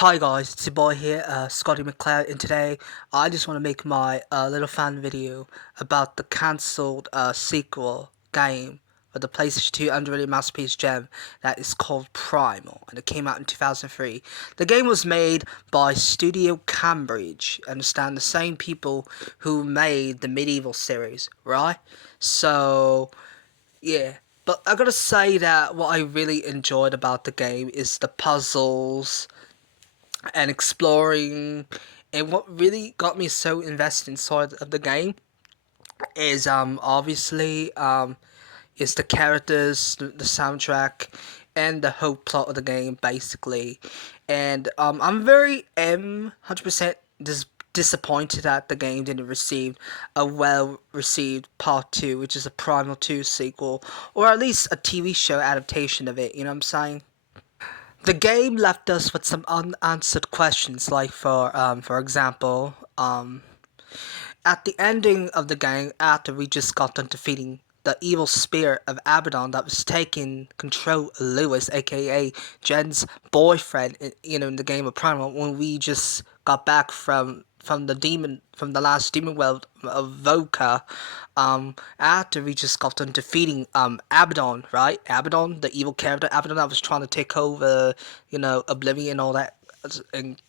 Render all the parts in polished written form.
Hi guys, it's your boy here, Scotty McLeod, and today I just want to make my little fan video about the cancelled sequel game of the PlayStation 2 underrated masterpiece gem that is called Primal, and it came out in 2003. The game was made by Studio Cambridge, understand, the same people who made the Medieval series, right? So, yeah. But I gotta say that what I really enjoyed about the game is the puzzles and exploring. And what really got me so invested inside of the game is obviously is the characters, the soundtrack, and the whole plot of the game basically. And I'm very 100% disappointed that the game didn't receive a well received part 2, which is a Primal 2 sequel, or at least a TV show adaptation of it, you know what I'm saying? The game left us with some unanswered questions, like for example, at the ending of the game, after we just got done defeating the evil spirit of Abaddon that was taking control of Lewis, aka Jen's boyfriend, in the game of Primal, when we just got back from the last demon world of Voka, after we just got done defeating Abaddon, right? Abaddon, the evil character, Abaddon that was trying to take over, Oblivion and all that, and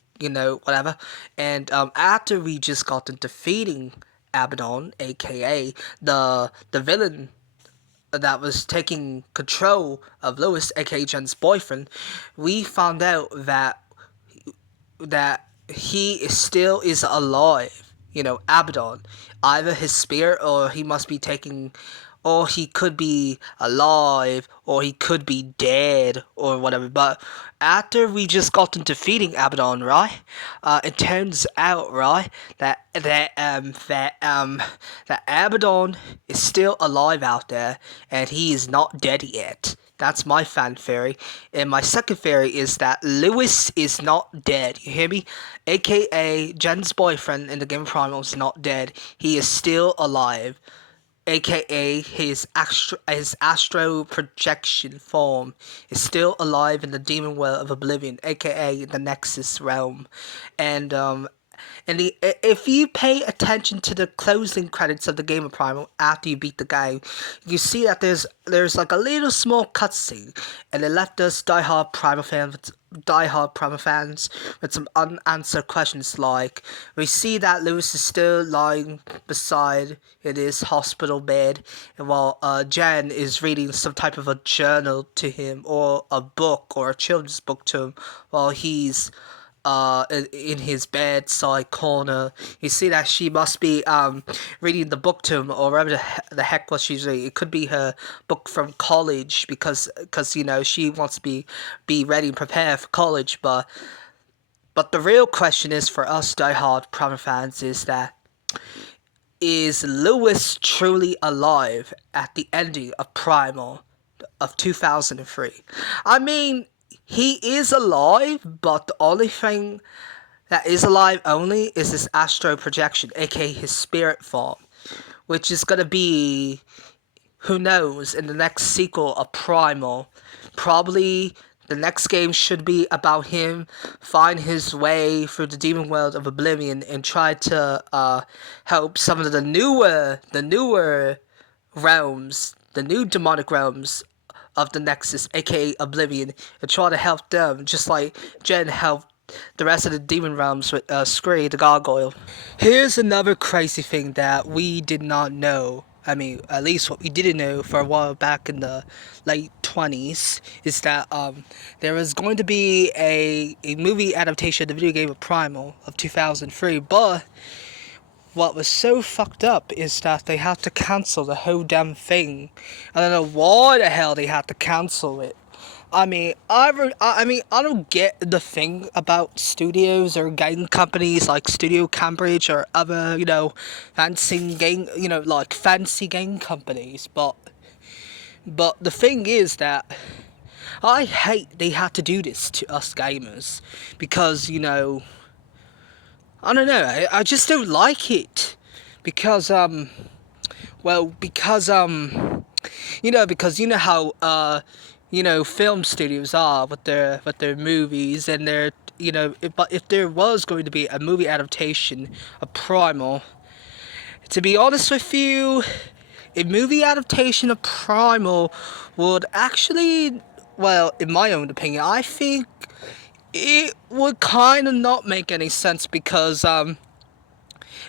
whatever. And after we just got done defeating Abaddon, aka the villain that was taking control of Lewis, aka Jen's boyfriend, we found out that he still is alive. Abaddon. Either his spirit, or he must be taking, or he could be alive, or he could be dead, or whatever. But after we just got into defeating Abaddon, right? It turns out, right, that Abaddon is still alive out there, and he is not dead yet. That's my fan theory. And my second theory is that Lewis is not dead. You hear me? AKA Jen's boyfriend in the game of Primal is not dead. He is still alive. AKA his astro projection form is still alive in the demon world of Oblivion, AKA the Nexus realm. And if you pay attention to the closing credits of the game of Primal after you beat the game, you see that there's like a little small cutscene, and it left us Die-Hard Primal Fans with some unanswered questions, like we see that Lewis is still lying beside in his hospital bed, and while Jen is reading some type of a journal to him, or a book, or a children's book to him, while he's in his bedside corner. You see that she must be reading the book to him, or whatever the heck was she's reading. It could be her book from college, because she wants to be ready and prepared for college. But the real question is, for us Die-Hard Primal fans, is Lewis truly alive at the ending of Primal of 2003? I mean, he is alive, but the only thing that is alive only is his astral projection, aka his spirit form, which is gonna be, who knows, in the next sequel of Primal. Probably the next game should be about him find his way through the demon world of Oblivion and try to help some of the newer realms, the new demonic realms of the Nexus, aka Oblivion, and try to help them, just like Jen helped the rest of the demon realms with Scree the Gargoyle. Here's another crazy thing that we did not know. I mean, at least what we didn't know for a while back in the late 20s, is that there was going to be a movie adaptation of the video game of Primal of 2003, but what was so fucked up is that they had to cancel the whole damn thing. I don't know why the hell they had to cancel it. I mean, I don't get the thing about studios or game companies like Studio Cambridge or other, fancy game companies. But the thing is that I hate they had to do this to us gamers, because I don't know. I just don't like it, because because how film studios are with their movies and but if there was going to be a movie adaptation of Primal, to be honest with you, a movie adaptation of Primal would actually, well, in my own opinion, I think it would kind of not make any sense because,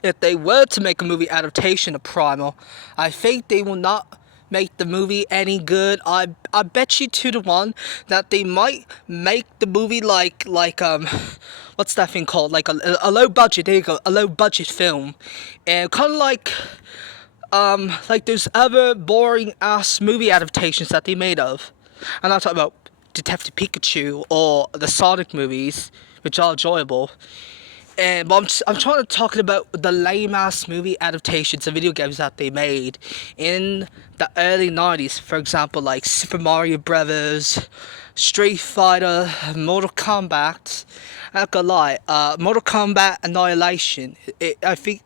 if they were to make a movie adaptation of Primal, I think they will not make the movie any good. I bet you 2 to 1 that they might make the movie like what's that thing called? Like a low budget. There you go, a low budget film, and kind of like those other boring ass movie adaptations that they made of. I'm not talking about Detective Pikachu or the Sonic movies, which are enjoyable. But I'm trying to talk about the lame ass movie adaptations of video games that they made in the early 90s. For example, like Super Mario Brothers, Street Fighter, Mortal Kombat. I'm not gonna lie, Mortal Kombat Annihilation. I think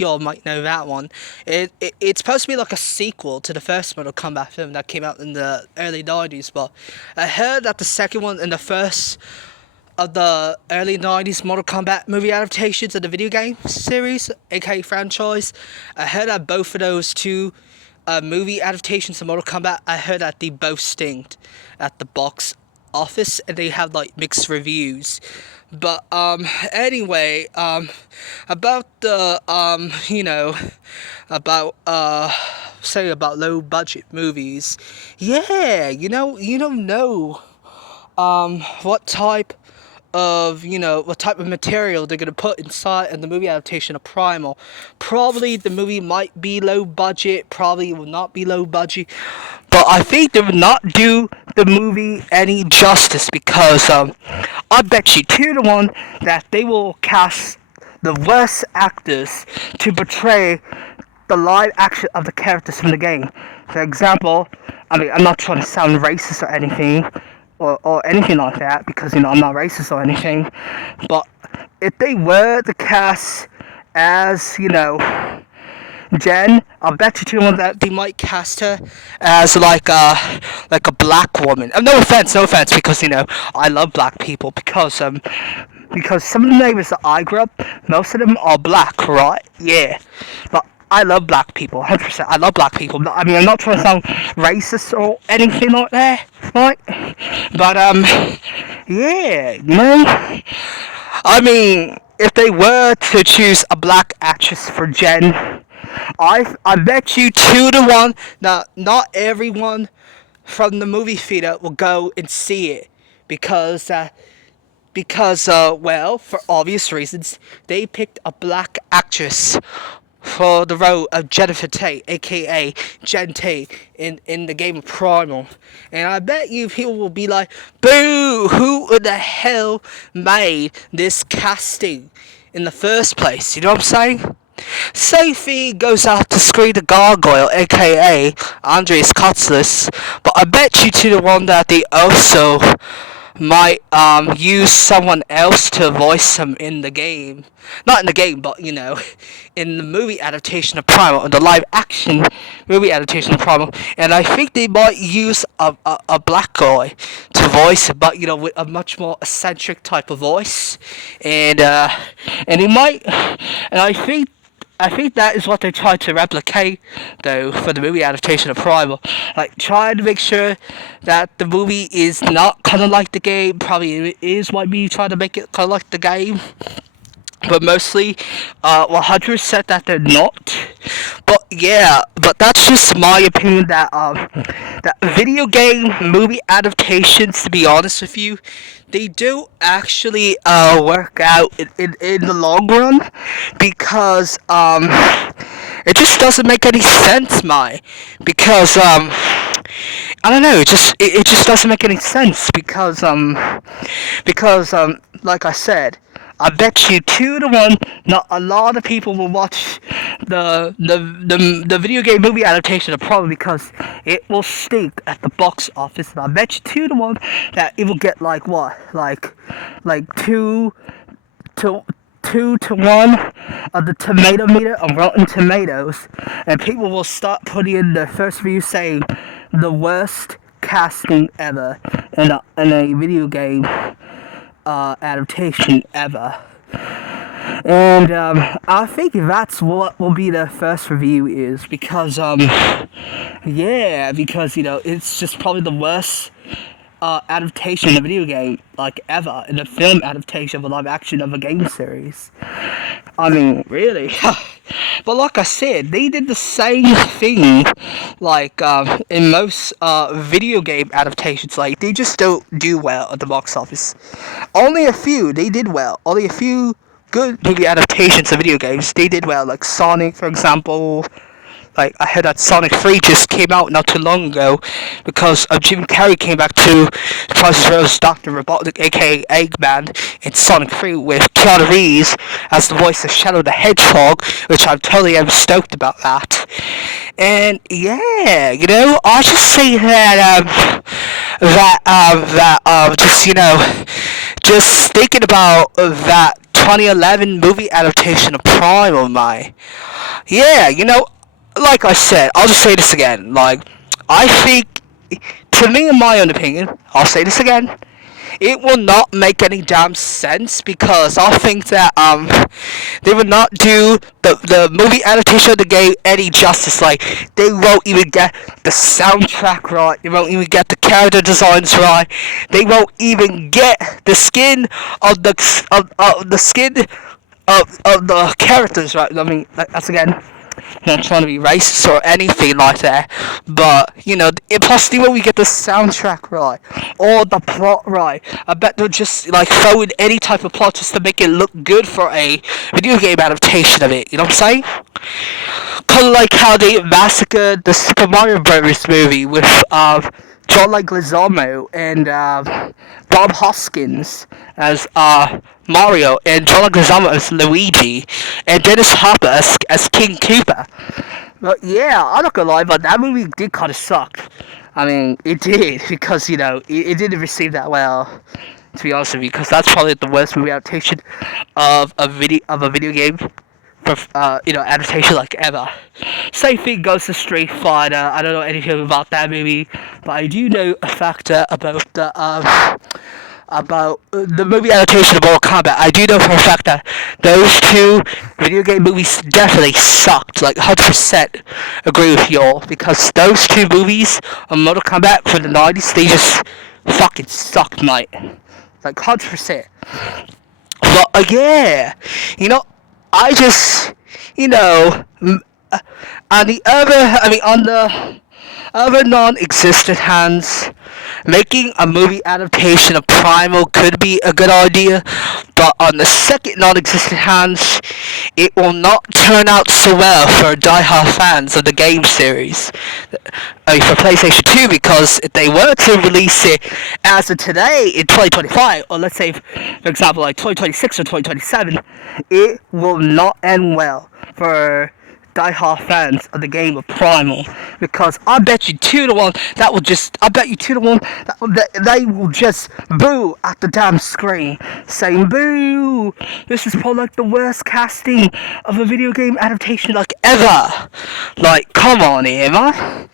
you all might know that one. It's supposed to be like a sequel to the first Mortal Kombat film that came out in the early 90s. But I heard that the second one and the first of the early 90s Mortal Kombat movie adaptations of the video game series, aka franchise, I heard that both of those two movie adaptations of Mortal Kombat, I heard that they both stinked at the box office and they have like mixed reviews. But anyway, about the about low budget movies, yeah, you don't know what type of material they're going to put inside in the movie adaptation of Primal. Probably the movie might be low budget, probably it will not be low budget, but I think they will not do the movie any justice because I bet you 2 to 1 that they will cast the worst actors to portray the live action of the characters from the game. For example, I mean, I'm not trying to sound racist or anything, or anything like that, because I'm not racist or anything, but if they were to cast as Jen, I bet you 2 to 1 that they might cast her as like a black woman. No offense, because I love black people because some of the neighbors that I grew up, most of them are black, right? Yeah, but I love black people, 100%. I love black people. I mean, I'm not trying to sound racist or anything like that, right? But yeah, I mean, if they were to choose a black actress for Jen, I bet you 2 to 1. Now, not everyone from the movie theater will go and see it because well, for obvious reasons, they picked a black actress for the role of Jennifer Tate, aka Jen Tate, in the game of Primal. And I bet you people will be like, boo, who the hell made this casting in the first place? You know what I'm saying? Sophie goes out to screen the gargoyle, aka Andreas Kotzelis, but I bet you 2 to 1 that they also might use someone else to voice him in the game. Not in the game, but in the movie adaptation of Primal, in the live action movie adaptation of Primal. And I think they might use a black guy to voice it, but with a much more eccentric type of voice. And he might, and I think that is what they tried to replicate, though, for the movie adaptation of Primal. Like, trying to make sure that the movie is not kind of like the game. Probably it is, might be trying to make it kind of like the game. But mostly, 100% that they're not. But yeah, but that's just my opinion that that video game movie adaptations, to be honest with you, they do actually work out in the long run, because it just doesn't make any sense, because I don't know, it just doesn't make any sense because like I said, I bet you 2 to 1 not a lot of people will watch the video game movie adaptation of Primal because it will stink at the box office. And I bet you 2 to 1 that it will get like 2 to 1 of the tomato meter on Rotten Tomatoes, and people will start putting in their first review saying the worst casting ever in a video game adaptation ever. And I think that's what will be the first review is, because because it's just probably the worst adaptation of a video game like ever, in a film adaptation of a live action of a game series. I mean, really. But like I said, they did the same thing like in most video game adaptations. Like, they just don't do well at the box office. Only a few they did well. Only a few good movie adaptations of video games they did well, like Sonic, for example. Like, I heard that Sonic 3 just came out not too long ago because Jim Carrey came back to The Price is Right, Dr. Robotnik, aka Eggman, in Sonic 3 with Keanu Reeves as the voice of Shadow the Hedgehog, which I'm totally stoked about that. And yeah, I just say that just thinking about that 2011 movie adaptation of Primal, like I said, I'll just say this again. Like, I think, to me, in my own opinion, I'll say this again, it will not make any damn sense, because I think that they will not do the movie adaptation of the game any justice. Like, they won't even get the soundtrack right. They won't even get the character designs right. They won't even get the skin of the characters right. I mean, that's again. Not trying to be racist or anything like that, but plus they won't get the soundtrack right or the plot right. I bet they'll just like throw in any type of plot just to make it look good for a video game adaptation of it. You know what I'm saying? Kind of like how they massacred the Super Mario Bros. Movie with John Leguizamo and Bob Hoskins as Mario, and John Leguizamo as Luigi, and Dennis Hopper as King Koopa. But yeah, I'm not gonna lie, but that movie did kind of suck. I mean, it did, because it didn't receive that well, to be honest with you, because that's probably the worst movie adaptation of a video game. Adaptation like ever. Same thing goes to Street Fighter. I don't know anything about that movie, but I do know a factor about the movie adaptation of Mortal Kombat. I do know for a fact that those two video game movies definitely sucked. Like, 100% agree with y'all, because those two movies of Mortal Kombat from the 90s, they just fucking sucked, mate. Like, 100%. But yeah, I just, on the other non-existent hands, making a movie adaptation of Primal could be a good idea, but on the second non-existent hands, it will not turn out so well for die-hard fans of the game series. For PlayStation 2, because if they were to release it as of today in 2025, or let's say, for example, like 2026 or 2027, it will not end well for die-hard fans of the game of Primal, because I bet you 2 to 1 that they will just boo at the damn screen, saying, "Boo! This is probably like the worst casting of a video game adaptation like ever." Like, come on here, man.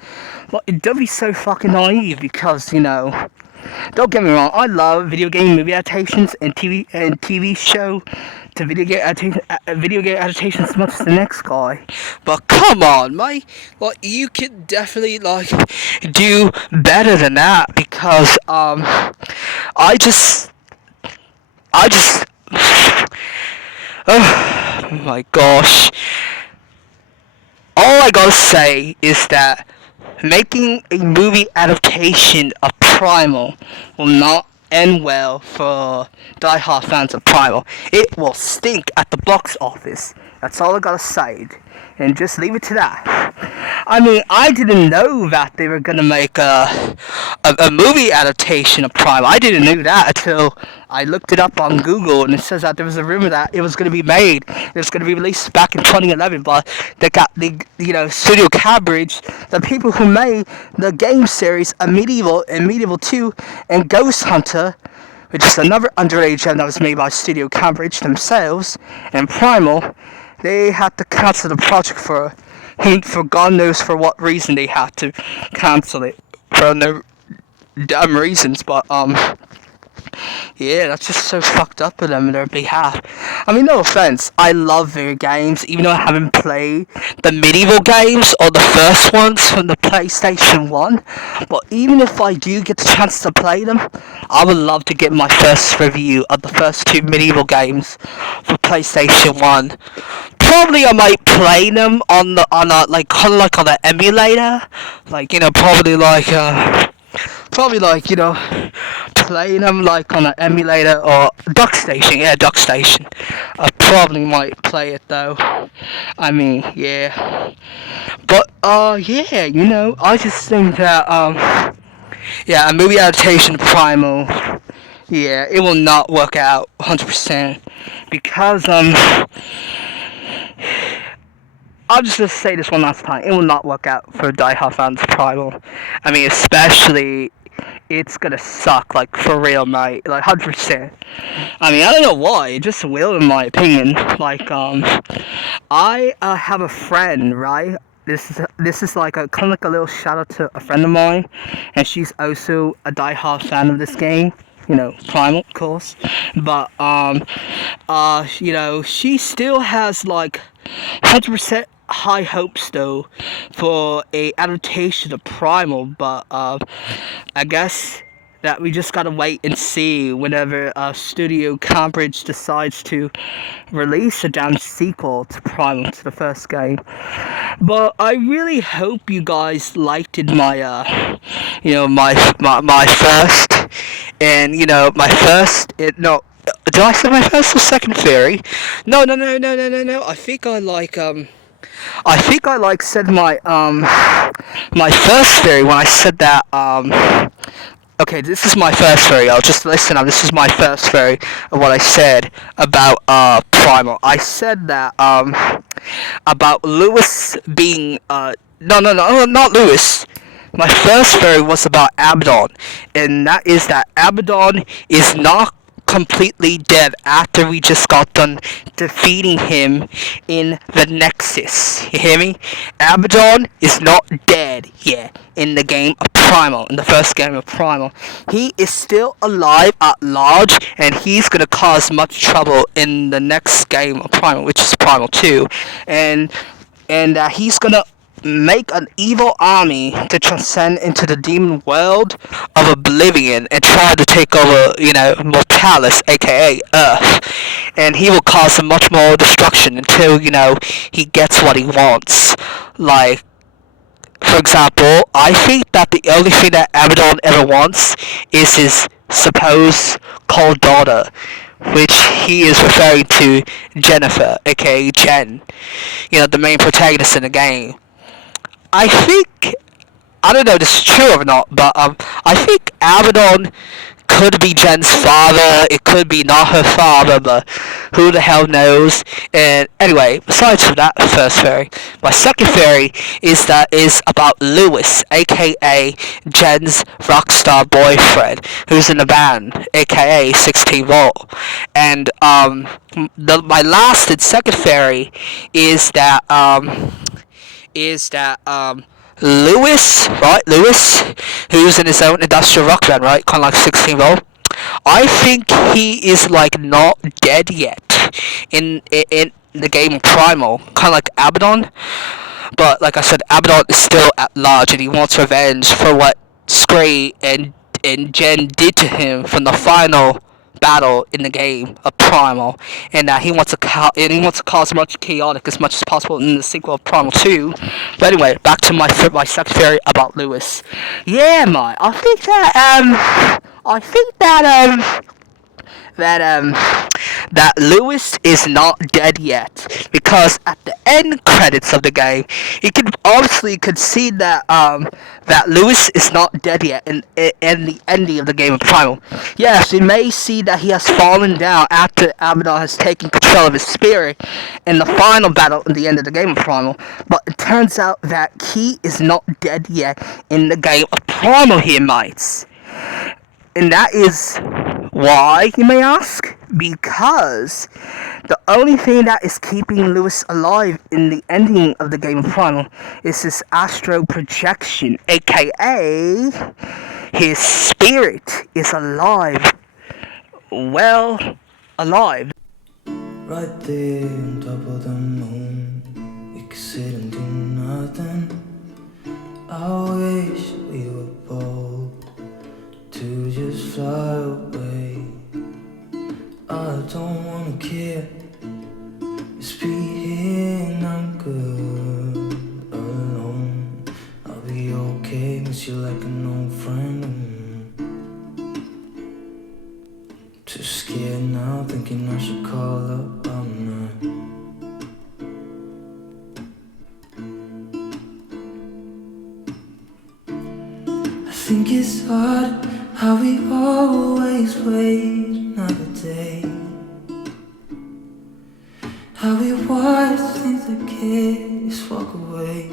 Like, don't be so fucking naive, because don't get me wrong, I love video game movie adaptations and TV show to video game adaptations as much as the next guy. But come on, mate. Like, you could definitely do better than that, because oh my gosh. All I gotta say is that making a movie adaptation of Primal will not end well for die-hard fans of Primal. It will stink at the box office. That's all I gotta say. And just leave it to that. I mean, I didn't know that they were gonna make a movie adaptation of Primal. I didn't know that until I looked it up on Google, and it says that there was a rumor that it was gonna be made. It was gonna be released back in 2011, but they got Studio Cambridge, the people who made the game series of Medieval and Medieval 2 and Ghost Hunter, which is another underage game that was made by Studio Cambridge themselves, and Primal. They had to cancel the project for God knows for what reason they had to cancel it, for no dumb reasons, but Yeah, that's just so fucked up of them on their behalf. I mean, no offense, I love video games, even though I haven't played the medieval games or the first ones from the PlayStation 1. But even if I do get the chance to play them, I would love to get my first review of the first two medieval games for PlayStation 1. Probably I might play them on a like kind of like on an emulator, like probably like playing them like on an emulator or DuckStation. Yeah, DuckStation. I probably might play it though. I mean, yeah. But yeah, I just think that yeah, a movie adaptation of Primal. Yeah, it will not work out 100% because I'll just say this one last time. It will not work out for Die-Hard fans Primal. I mean, especially, it's gonna suck, like, for real, mate. Like, 100%. I mean, I don't know why. It just will, in my opinion. Like, I have a friend, right? This is like a kind of like a little shout out to a friend of mine, and she's also a die-hard fan of this game. Primal, of course. But she still has like 100% high hopes though for a adaptation of Primal. But I guess that we just gotta wait and see whenever Studio Cambridge decides to release a damn sequel to Primal, to the first game. But I really hope you guys liked my my first, and my first. No, did I say my first or second theory? No. I think I like said my my first theory when I said that Okay, this is my first theory. I'll just listen up. This is my first theory of what I said about Primal. I said that about Lewis being no, not Lewis. My first theory was about Abaddon, and that is that Abaddon is not completely dead after we just got done defeating him in the Nexus. You hear me? Abaddon is not dead yet in the game of Primal, in the first game of Primal. He is still alive at large, and he's gonna cause much trouble in the next game of Primal, which is Primal 2, and he's gonna make an evil army to transcend into the demon world of Oblivion and try to take over, Mortalis, aka Earth. And he will cause much more destruction until, he gets what he wants. Like, for example, I think that the only thing that Abaddon ever wants is his supposed cold daughter, which he is referring to Jennifer, aka Jen, the main protagonist in the game. I don't know if this is true or not, but I think Abaddon could be Jen's father. It could be not her father, but who the hell knows? And anyway, besides from that first theory, my second theory is about Lewis, aka Jen's rockstar boyfriend, who's in the band, aka 16 Volt. And my last and second theory is that Lewis, right? Lewis, who's in his own industrial rock band, right? Kind of like 16 Volt. I think he is like not dead yet in the game Primal, kind of like Abaddon. But like I said, Abaddon is still at large, and he wants revenge for what Scree and Jen did to him from the final battle in the game of Primal, and that he wants to cause much chaotic as much as possible in the sequel of Primal 2. But anyway, back to my second theory about Lewis. Yeah, mate, I think that Lewis is not dead yet, because at the end credits of the game, you could see that that Lewis is not dead yet in the ending of the game of Primal. Yes, you may see that he has fallen down after Abaddon has taken control of his spirit in the final battle in the end of the game of Primal, but it turns out that he is not dead yet in the game of Primal here, mates. And that is why, you may ask? Because the only thing that is keeping Lewis alive in the ending of the game of Primal is his astral projection, aka his spirit is alive well, alive. Right there on top of the moon, we could sit and do nothing. I wish we were bold to just fly away. I don't wanna care, just be here and I'm good alone. I'll be okay, miss you like an old friend. Too scared now, thinking I should call up all night. I think it's hard how we always wait another day. How we watch things that can't just walk away.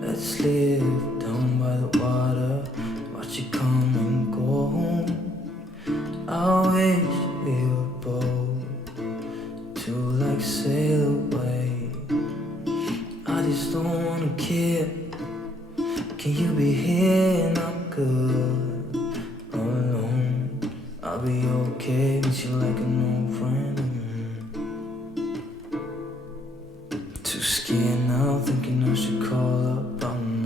Let's live down by the water, watch it come and go home. I wish we were bold to like sail away. I just don't wanna care. Can you be here and I'm good alone? I'll be okay, miss you like an old friend. Too scared now, thinking I should call up all night.